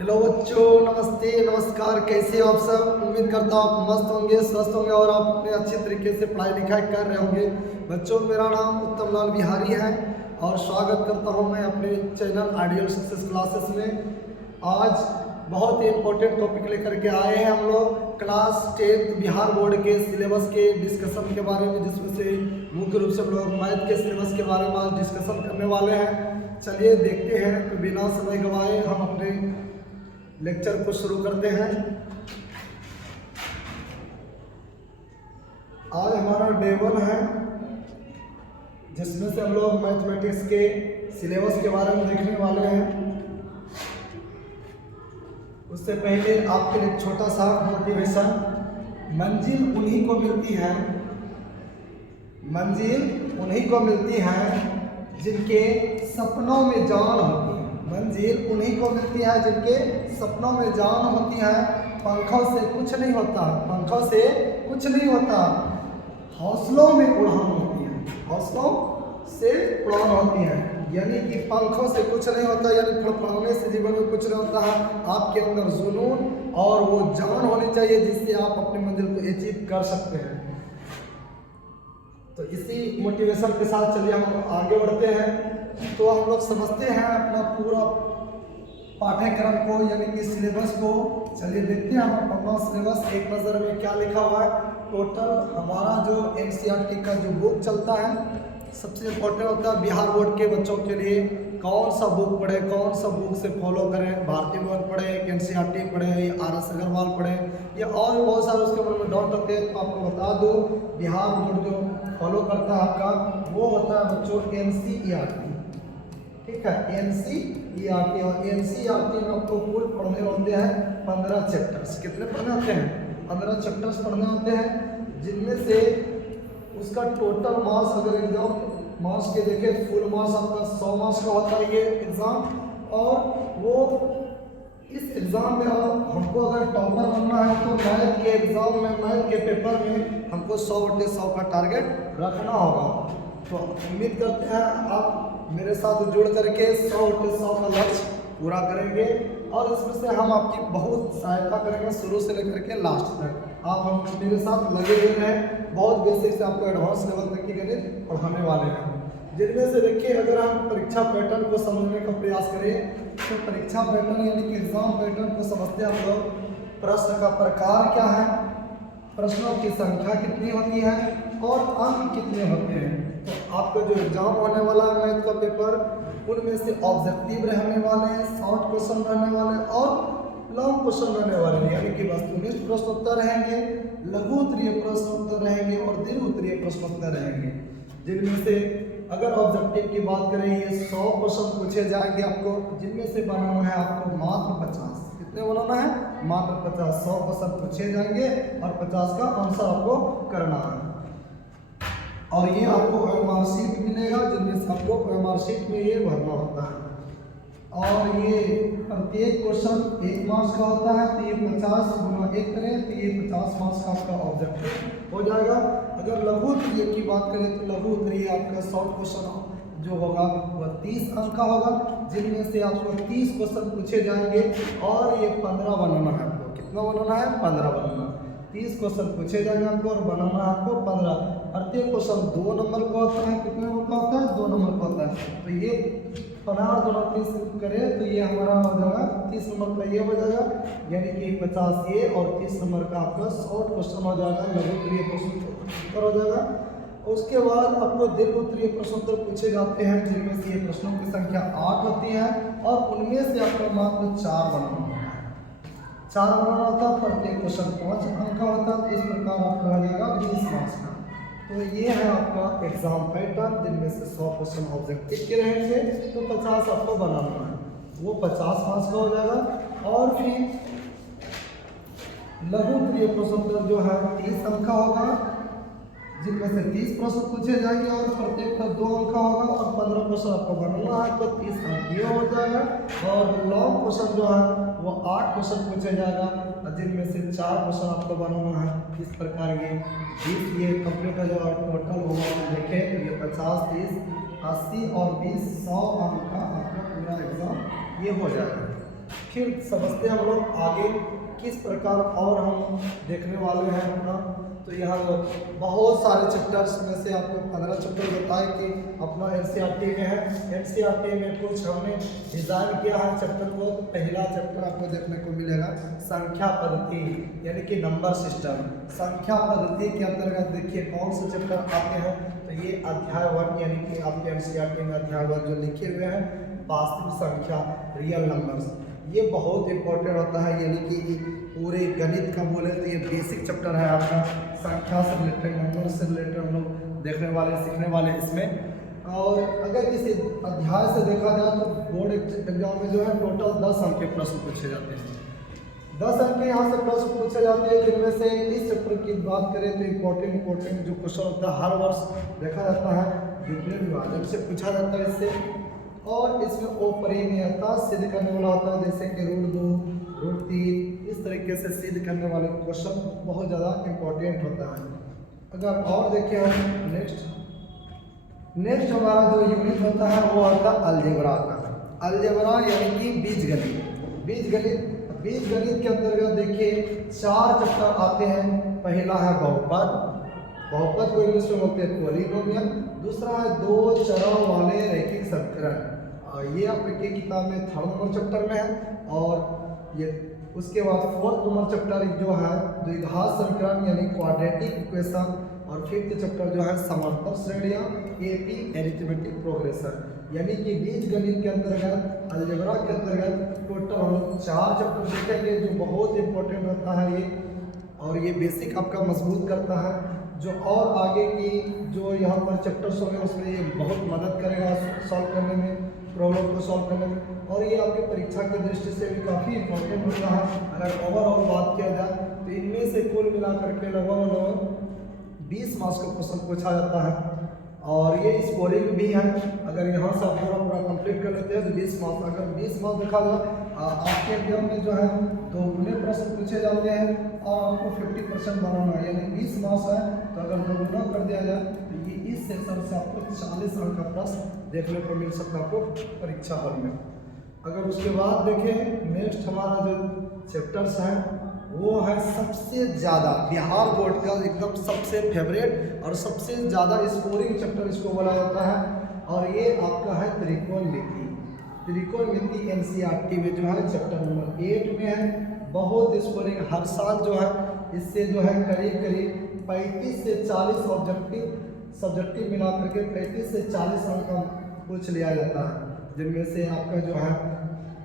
Hello बच्चों, नमस्ते नमस्कार। कैसे हो आप सब? उम्मीद करता हूँ आप मस्त होंगे, स्वस्थ होंगे और आप अपने अच्छे तरीके से पढ़ाई लिखाई कर रहे होंगे। बच्चों, मेरा नाम उत्तम लाल बिहारी है और स्वागत करता हूँ मैं अपने चैनल आइडियल सक्सेस क्लासेस में। आज बहुत ही इम्पोर्टेंट टॉपिक लेकर के आए हैं हम लोग क्लास 10 बिहार बोर्ड के सिलेबस के डिस्कशन के बारे में, जिसमें से मुख्य रूप से हम लोग मैथ के सिलेबस के बारे में आज डिस्कशन करने वाले हैं। चलिए देखते हैं, तो बिना समय गंवाए हम अपने लेक्चर को शुरू करते हैं। आज हमारा डे 1 है, जिसमें से हम लोग मैथमेटिक्स के सिलेबस के बारे में देखने वाले हैं। उससे पहले आपके लिए छोटा सा मोटिवेशन। मंजिल उन्हीं को मिलती है, मंजिल उन्हीं को मिलती है जिनके सपनों में जान होती है। मंजिल उन्हीं को मिलती है जिनके सपनों में जान होती है। पंखों से कुछ नहीं होता, पंखों से कुछ नहीं होता, हौसलों में उड़ान होती है, हौसलों से उड़ान होती है। यानी कि पंखों से कुछ नहीं होता, यानी फड़फड़ाने से जीवन में कुछ नहीं होता है। आपके अंदर जुनून और वो जान होनी चाहिए जिससे आप अपनी मंजिल को अचीव कर सकते हैं। तो इसी मोटिवेशन के साथ चलिए हम आगे बढ़ते हैं। तो हम लोग समझते हैं अपना पूरा पाठ्यक्रम को, यानी कि सिलेबस को। चलिए देखते हैं हम अपना सिलेबस एक नज़र में क्या लिखा हुआ है। टोटल हमारा जो एनसीईआरटी का जो बुक चलता है, सबसे इम्पोर्टेंट होता है बिहार बोर्ड के बच्चों के लिए कौन सा बुक पढ़े, कौन सा बुक से फॉलो करें। भारतीय बोर्ड पढ़े, एनसीईआरटी पढ़े, या RS अग्रवाल पढ़े, या और भी बहुत सारे उसके बारे में डाउट होते हैं। तो आपको बता दो, बिहार बोर्ड जो फॉलो करता है आपका, वो होता है बच्चों एनसीईआरटी। ठीक है, एनसीईआरटी। और एनसीईआरटी में आपको कुल पढ़ने होते हैं 15 चैप्टर्स। कितने पढ़ने होते हैं? 15 चैप्टर्स पढ़ने होते हैं, जिनमें से उसका टोटल मार्क्स अगर एग्जाम मार्क्स के देखें, फुल मार्क्स आपका 100 मार्क्स का होता है ये एग्ज़ाम। और वो इस एग्ज़ाम में हमको अगर टॉपर बनना है तो मैथ के एग्ज़ाम में, मैथ के पेपर में हमको 100/100 का टारगेट रखना होगा। तो उम्मीद करते हैं आप मेरे साथ जुड़ करके 100/100 का लक्ष्य पूरा करेंगे और इसमें से हम आपकी बहुत सहायता करेंगे शुरू से लेकर के लास्ट तक। आप हम मेरे साथ लगे हुए हैं। बहुत बेसिक से आपको एडवांस लेवल तक की गणित पढ़ाने वाले हैं, जिनमें से देखिए अगर हम परीक्षा पैटर्न को समझने का प्रयास करें तो परीक्षा पैटर्न यानी कि एग्जाम पैटर्न को समझते हैं हम लोग। प्रश्न का प्रकार क्या है, प्रश्नों की संख्या कितनी होती है और अंक कितने होते हैं। तो आपका जो एग्जाम होने वाला है मैथ का पेपर, उनमें से ऑब्जेक्टिव रहने वाले हैं, शॉर्ट क्वेश्चन रहने वाले हैं और लॉन्ग क्वेश्चन रहने वाले हैं। यानी कि वस्तुनिष्ठ प्रश्न उत्तर रहेंगे, लघु उत्तरीय प्रश्न उत्तर रहेंगे और दीर्घ उत्तरीय प्रश्न उत्तर रहेंगे। जिनमें से अगर ऑब्जेक्टिव की बात करें, ये 100 क्वेश्चन पूछे जाएंगे आपको, जिनमें से बनाना है आपको मात्र 50। कितने बनाना है? मात्र 50। 100 क्वेश्चन पूछे जाएंगे और 50 का आंसर आपको करना है। और ये आपको OMR शीट मिलेगा, जिनमें से आपको OMR शीट में ये भरना होता है। और ये प्रत्येक क्वेश्चन 1 मार्क्स का होता है, तो ये 50 गुना 1 करें तो ये 50 मार्क्स का आपका ऑब्जेक्टिव हो जाएगा। अगर लघु उत्तरीय की बात करें तो लघु उत्तरीय आपका शॉर्ट क्वेश्चन जो होगा वह 30 अंक का होगा, जिनमें से आपको 30 क्वेश्चन पूछे जाएंगे और ये 15 बनाना है आपको। कितना बनाना है? 15 बनाना। 30 क्वेश्चन पूछे जाएंगे आपको और बनाना है आपको 15। प्रत्येक क्वेश्चन 2 नंबर का होता है। कितने नंबर का होता है? 2 नंबर का होता है। तो ये 15 गुना 30 करें तो ये हमारा हो जाएगा 30 नंबर का, ये हो जाएगा। यानी कि 50 ये और 30 नंबर का आपका शॉर्ट क्वेश्चन हो जाएगा, लघु उत्तरीय प्रश्न उत्तर हो जाएगा। उसके बाद आपको दीर्घ उत्तरीय प्रश्न उत्तर पूछे जाते हैं, जिनमें से ये प्रश्नों की संख्या 8 होती है और उनमें से आपको मात्र 4 बनाना होता है। 4 बनाना होता है, प्रत्येक क्वेश्चन 5 अंक का होता है। तो इस प्रकार आपका हो जाएगा 20 मार्क्स का। तो ये है आपका एग्जाम पैटर्न, जिनमें से 100 क्वेश्चन ऑब्जेक्टिव के रहेंगे, तो 50 आपको बनाना है, वो 50 मार्क्स का हो जाएगा। और फिर लघु उत्तरीय प्रश्न उत्तर जो है 30 अंक का होगा, जिनमें से 30 प्रश्न पूछे जाएंगे और प्रत्येक का 2 अंक का होगा और 15 क्वेश्चन आपको बनाना है, तो 30 अंक ये हो जाएगा। और लॉन्ग क्वेश्चन जो है वो 8 क्वेश्चन पूछे जाएगा, जिनमें से 4 क्वेश्चन आपको बनाना है। इस प्रकार ये 20 ये कंप्लीट हो जाएगा। टोटल होगा देखें तो ये 50, 30, 80 और 20 100 अंक का आपका पूरा एग्जाम ये हो जाएगा। फिर समझते हैं हम लोग आगे किस प्रकार और हम देखने वाले हैं अपना। तो यहाँ बहुत सारे चैप्टर्स में से आपको 15 चैप्टर बताए कि अपना एनसीईआरटी में है। एनसीईआरटी में कुछ हमने डिज़ाइन किया है चैप्टर को। तो पहला चैप्टर आपको देखने को मिलेगा संख्या पद्धति यानी कि नंबर सिस्टम। संख्या पद्धति के अंतर्गत देखिए कौन से चैप्टर आते हैं। तो ये अध्याय 1 यानी कि आपके एनसीईआरटी में अध्याय 1 जो लिखे हुए हैं वास्तविक संख्या रियल नंबर्स, ये बहुत इंपॉर्टेंट होता है। यानी कि पूरे गणित का बोले तो ये बेसिक चैप्टर है आपका। संख्या से रिलेटेड नंबर से रिलेटेड हम लोग देखने वाले सीखने वाले इसमें। और अगर इस अध्याय से देखा जाए तो बोर्ड एग्जाम में जो है टोटल 10 अंक के प्रश्न पूछे जाते हैं। 10 अंक के यहाँ से प्रश्न पूछे जाते हैं, जिनमें से इस चैप्टर की बात करें तो इम्पोर्टेंट जो क्वेश्चन होता है हर वर्ष देखा जाता है विभिन्न विभाजन से पूछा जाता है इससे। और इसमें अपरिमेयता सिद्ध करने वाला होता है, जैसे कि √2 √3 इस तरीके से सिद्ध करने वाले क्वेश्चन बहुत ज़्यादा इम्पोर्टेंट होता है। अगर और देखें हम नेक्स्ट हमारा जो यूनिट होता है वो होता है अलजेब्रा का। अलजेब्रा यानी कि बीजगणित के अंतर्गत देखिए 4 चैप्टर आते हैं। पहला है बहुपद को इंग्लिश में बोलते हैं पॉलिनोमियल। दूसरा है 2 चरों वाले रैखिक समीकरण, ये आपके किताब में 3rd नंबर चैप्टर में है। और ये उसके बाद 4th नंबर चैप्टर जो है द्विघात समीकरण यानी क्वाड्रेटिक इक्वेशन। और 5th चैप्टर जो है समांतर श्रेणियां एपी एरिथमेटिक प्रोग्रेशन। यानी कि बीजगणित के अंतर्गत अलजेब्रा के अंतर्गत टोटल हम लोग 4 चैप्टर देखेंगे जो बहुत इंपॉर्टेंट होता है ये। और ये बेसिक आपका मजबूत करता है। जो और आगे की जो यहाँ पर चैप्टर्स होंगे उसमें ये बहुत मदद करेगा सॉल्व करने में, प्रॉब्लम को सॉल्व करने में। और ये आपकी परीक्षा की दृष्टि से भी काफ़ी इंपॉर्टेंट होता है। अगर ओवरऑल बात किया जाए तो इनमें से कुल मिलाकर के लगभग 20 मार्क्स का क्वेश्चन पूछा जाता है। और ये स्कोरिंग भी है। अगर यहाँ से आप पूरा कंप्लीट कर लेते हैं तो 20 मार्क्स। अगर 20 मार्क्स देखा जाए आपके एग्जाम में जो है 2 गुने प्रश्न पूछे जाते हैं और आपको 50% बनाना है, यानी 20 मार्क्स है। तो अगर 2 गुना कर दिया जाए तो ये इस सेक्शन से आपको 40 अंक का प्रश्न देखने को मिल सकता है आपको परीक्षा हॉल में। अगर उसके बाद देखें नेक्स्ट हमारा जो चैप्टर्स है वो है सबसे ज़्यादा बिहार बोर्ड का एकदम सबसे फेवरेट और सबसे ज़्यादा स्कोरिंग चैप्टर इसको बोला जाता है। और ये आपका है त्रिकोणमिति एनसीईआरटी में जो है चैप्टर नंबर 8 में है। बहुत स्कोरिंग हर साल जो है इससे जो है करीब 35 से 40 सब्जेक्टिव मिला करके 35 से 40 अंक का पूछ लिया जाता है। जिनमें से आपका जो है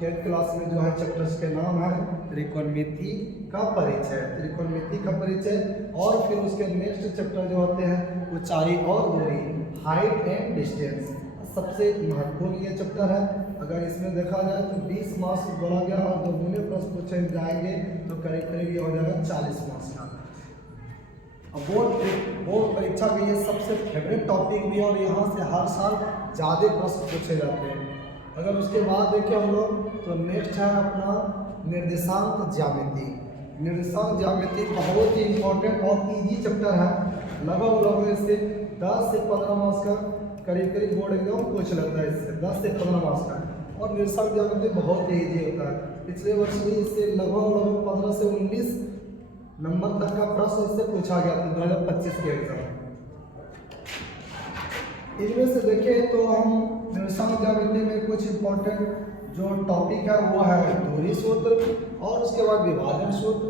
10th क्लास में जो है चैप्टर्स के नाम है त्रिकोणमिति का परिचय। और फिर उसके नेक्स्ट चैप्टर जो होते हैं ऊंचाई और दूरी, हाइट एंड डिस्टेंस, सबसे महत्वपूर्ण ये चैप्टर है। अगर इसमें देखा जाए तो 20 मार्क्स बोला गया और 2 गुने प्रश्न पूछे जाएंगे तो करीब ये हो जाएगा 40 मार्क्स का। बोर्ड परीक्षा में ये सबसे फेवरेट टॉपिक भी है और यहाँ से हर साल ज़्यादा प्रश्न पूछे जाते हैं। अगर उसके बाद देखें हम लोग तो नेक्स्ट है अपना निर्देशांक ज्यामिति बहुत ही इंपॉर्टेंट और इजी चैप्टर है। लगभग इससे 10 से 15 मार्क्स का करीब बोर्ड एग्जाम पूछ लेता है इससे 10 से 15 मार्क्स का। और निर्देशांक ज्यामिति बहुत ही ईजी होता है। पिछले वर्ष भी इससे लगभग 15 से 19 नंबर तक का प्रश्न इससे पूछा गया था 2025 के एग्जाम। इनमें से देखें तो हम निर्देशांक ज्यामिति में कुछ इंपॉर्टेंट जो टॉपिक है वो है दूरी सूत्र और उसके बाद विभाजन सूत्र।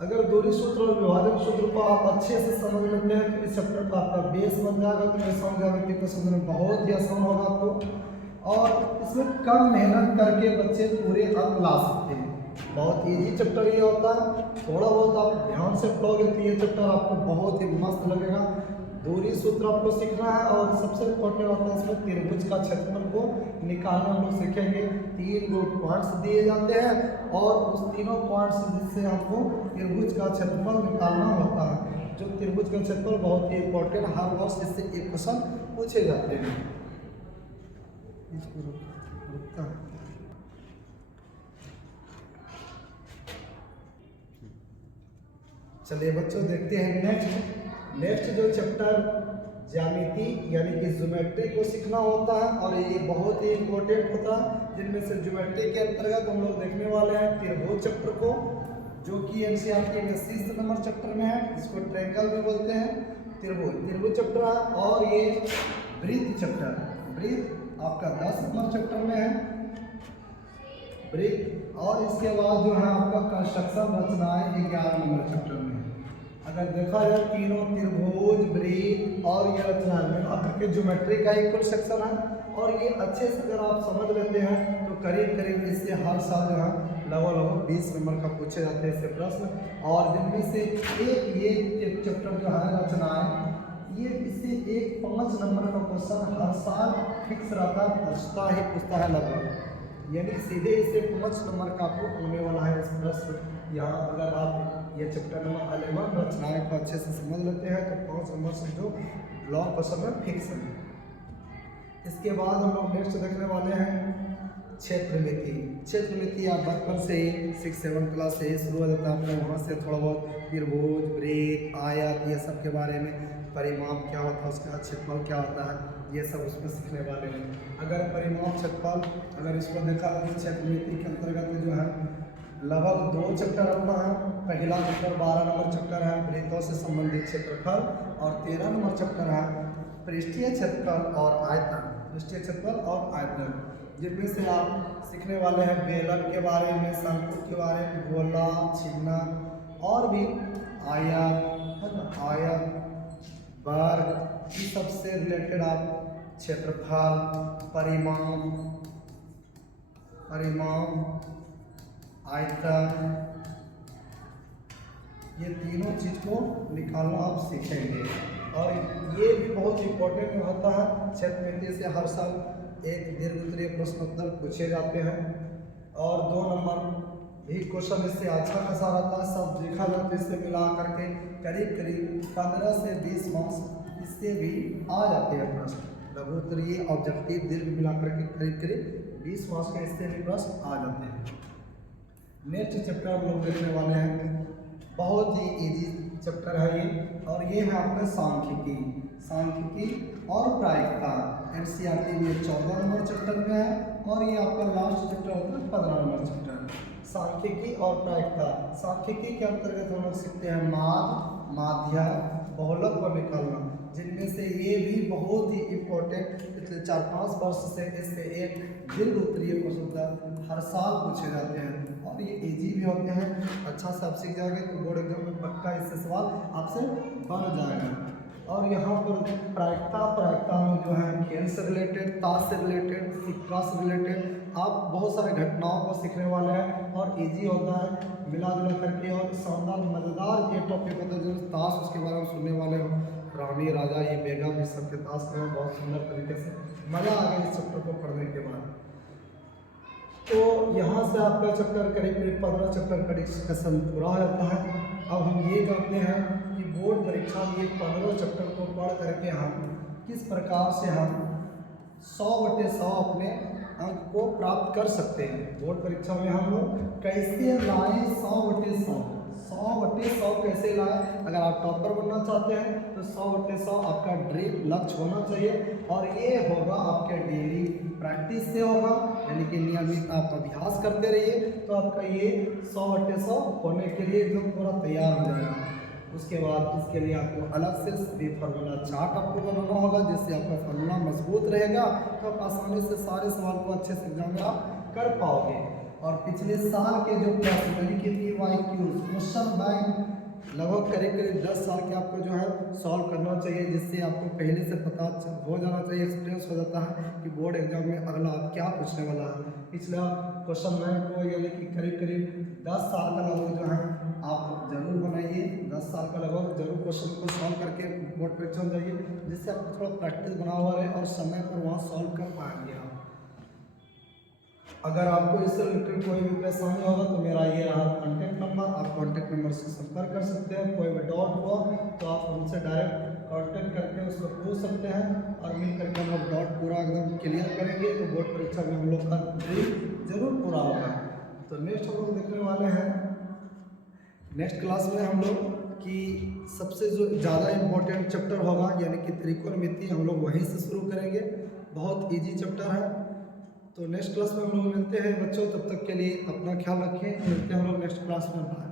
अगर दूरी सूत्र और विभाजन सूत्र को आप अच्छे से समझ लेते हैं तो इस चैप्टर का आपका बेस बन जाएगा। तो निर्देशांक ज्यामिति को समझना बहुत ही आसान होगा आपको और इसमें कम मेहनत करके बच्चे पूरे अंक ला सकते हैं। बहुत इजी चैप्टर ये होता है। थोड़ा बहुत आप ध्यान से पढ़ोगे तो ये चैप्टर आपको बहुत ही मस्त लगेगा। दूरी सूत्र आपको सीखना है और सबसे इम्पोर्टेंट होता है इसमें त्रिभुज का क्षेत्रफल को निकालना हम लोग सीखेंगे। 3 पॉइंट्स दिए जाते हैं और उस तीनों पॉइंट्स जिससे आपको त्रिभुज का क्षेत्रफल निकालना होता है। जो त्रिभुज का क्षेत्रफल बहुत ही इम्पोर्टेंट, हर वर्ष इससे एक क्वेश्चन पूछे जाते हैं। चलिए बच्चों देखते हैं नेक्स्ट जो चैप्टर ज्यामिति यानी कि ज्योमेट्री को सीखना होता है और ये बहुत ही इम्पोर्टेंट होता है। जिनमें से ज्योमेट्री के अंतर्गत हम लोग देखने वाले हैं त्रिभुज चैप्टर को, जो कि एनसीईआरटी में 30 नंबर चैप्टर में है, जिसको ट्रायंगल भी बोलते हैं। त्रिभुज चैप्टर है। और ये वृत्त चैप्टर, वृत्त आपका 10 नंबर चैप्टर में है वृत्त। और इसके बाद जो है आपका कंस्ट्रक्शन रचनाएं 11 नंबर चैप्टर में है। अगर देखा जाए तीनों त्रिभुज, वृत्त और ये रचनाएं मिला करके ज्योमेट्री का एक कुल सेक्शन है। और ये अच्छे से अगर आप समझ लेते हैं तो करीब करीब इससे हर साल जो है लगभग 20 नंबर का पूछे जाते हैं इससे प्रश्न। और जिनमें से एक चैप्टर जो है रचनाएं, ये इससे एक 5 नंबर का क्वेश्चन हर साल फिक्स रहता है, पूछता है लगभग, यानी सीधे इससे 5 नंबर का आपको होने वाला है इस प्रश्न। यहाँ अगर आप ये चैप्टर नंबर 11 रचनाएं को अच्छे से समझ लेते हैं तो 5 नंबर से जो लॉन्ग क्वेश्चन में फिक्स है। इसके बाद हम लोग नेक्स्ट देखने वाले हैं क्षेत्रमिति। क्षेत्रमिति आप बचपन से ही 6-7 क्लास से ही शुरू हो जाता है आपका, वहाँ से थोड़ा बहुत त्रिभुज, वृत्त, आयत ये सब के बारे में, परिमाप क्या होता है, उसका क्षेत्रफल क्या होता है, ये सब उसमें सीखने वाले हैं। अगर परिमाप, क्षेत्रफल अगर इसको देखा जाए क्षेत्रमिति के अंतर्गत जो है लगभग 2 चैप्टर अपना है। पहला चैप्टर 12 नंबर चैप्टर है वृत्तों से संबंधित क्षेत्रफल, और 13 नंबर चैप्टर है पृष्ठीय क्षेत्रफल और आयतन। पृष्ठीय क्षेत्रफल और आयतन, जिनमें से आप सीखने वाले हैं बेलन के बारे में, शंकु के बारे में, गोला, छिन्ना और भी आयत, वर्ग, इस सबसे रिलेटेड आप क्षेत्रफल, परिमाप, आयतन, ये तीनों चीज को निकालना आप सीखेंगे। और ये भी बहुत इंपॉर्टेंट होता है। क्षेत्रमिति से हर साल एक दीर्घ प्रश्न उत्तर पूछे जाते हैं, और 2 नंबर भी क्वेश्चन इससे अच्छा खासा रहता है। सब देखा जाए तो इससे मिला करके करीब 15 से 20 मार्क्स इससे भी आ जाते हैं प्रश्न। लघु उत्तरीय ऑब्जेक्टिव दीर्घ मिला करके करीब 20 मार्क्स के इससे भी प्रश्न आ जाते हैं। नेक्स्ट चैप्टर हम लोग देखने वाले हैं, बहुत ही इजी चैप्टर है ये, और ये है आपका सांख्यिकी और प्रायिकता। एनसीईआरटी में 14 नंबर चैप्टर में है, और ये आपका लास्ट चैप्टर होता है 15 नंबर चैप्टर, सांख्यिकी और प्रायिकता। सांख्यिकी के अंतर्गत हम लोग सीखते हैं माध्य, माध्य, बहुलक को निकालना, जिनमें से ये भी बहुत ही इम्पोर्टेंट पिछले 4-5 वर्ष से इससे एक दीर्घ उत्तरीय क्वेश्चन हर साल पूछे जाते हैं, और ये इजी भी होते हैं। अच्छा से आप सीख जाएंगे तो बोर्ड एग्जाम में पक्का इससे सवाल आपसे बन जाएगा। और यहाँ पर प्रायिकता में जो है खेल से रिलेटेड, ताश से रिलेटेड, सिक्का से रिलेटेड आप बहुत सारे घटनाओं को सीखने वाले हैं, और इजी होता है मिला जुला करके, और शानदार मज़ेदार ये टॉपिक होता है। जो ताश, उसके बारे में सुनने वाले हो, रानी राजा ये बेगम ये सब के ताश में बहुत सुंदर तरीके से मज़ा आ गया इस चैप्टर को पढ़ने के बाद। तो यहाँ से आपका चैप्टर करीब 15 चैप्टर का डिस्कशन पूरा हो जाता है। अब हम ये जानते हैं कि बोर्ड परीक्षा में ये 15 चैप्टर को पढ़ करके हम किस प्रकार से हम 100/100 अपने अंक को प्राप्त कर सकते हैं। बोर्ड परीक्षा में हम लोग कैसे लाएँ 100/100 कैसे लाएँ। अगर आप टॉपर बनना चाहते हैं तो 100/100 आपका ड्रीम लक्ष्य होना चाहिए, और ये होगा आपके डेली प्रैक्टिस से होगा, यानी कि नियमित आप अभ्यास करते रहिए तो आपका ये 100/100 होने के लिए एकदम पूरा तैयार हो जाएगा। उसके बाद इसके लिए आपको अलग से फार्मूला चार्ट आपको बनाना होगा, जिससे आपका फार्मूला मजबूत रहेगा, तो आप आसानी से सारे सवाल को अच्छे से एग्जाम में आप कर पाओगे। और पिछले साल के जो प्रश्न की क्वेश्चन बैंक लगभग करीब 10 साल के आपको जो है सॉल्व करना चाहिए, जिससे आपको पहले से पता हो जाना चाहिए, एक्सपीरियंस हो जाता है कि बोर्ड एग्जाम में अगला आप क्या पूछने वाला है। पिछला क्वेश्चन बैंक को यानी कि करीब 10 साल का लगभग जो है आप जरूर बनाइए, 10 साल का लगभग जरूर क्वेश्चन को सॉल्व करके बोर्ड परीक्षा में जाइए, जिससे आपको थोड़ा प्रैक्टिस बना हुआ रहे और समय पर वहाँ सॉल्व कर पाएंगे आप। अगर आपको इससे रिलेटेड कोई भी परेशानी होगा तो मेरा ये रहा कॉन्टैक्ट नंबर, आप कॉन्टैक्ट नंबर से संपर्क कर सकते हैं। कोई भी डाउट हुआ तो आप हमसे डायरेक्ट कॉन्टैक्ट करके उसको पूछ सकते हैं, और मिल करके हम लोग डाउट पूरा एकदम क्लियर करेंगे, तो बोर्ड परीक्षा में हम लोग का ड्रीम जरूर पूरा होगा। तो नेक्स्ट हम लोग देखने वाले हैं, नेक्स्ट क्लास में हम लोग कि सबसे जो ज़्यादा इम्पोर्टेंट चैप्टर होगा यानी कि त्रिकोणमिति, हम लोग वहीं से शुरू करेंगे। बहुत ईजी चैप्टर है, तो नेक्स्ट क्लास में हम लोग मिलते हैं बच्चों, तब तक के लिए अपना ख्याल रखें, मिलते हैं हम लोग नेक्स्ट क्लास में। बाय।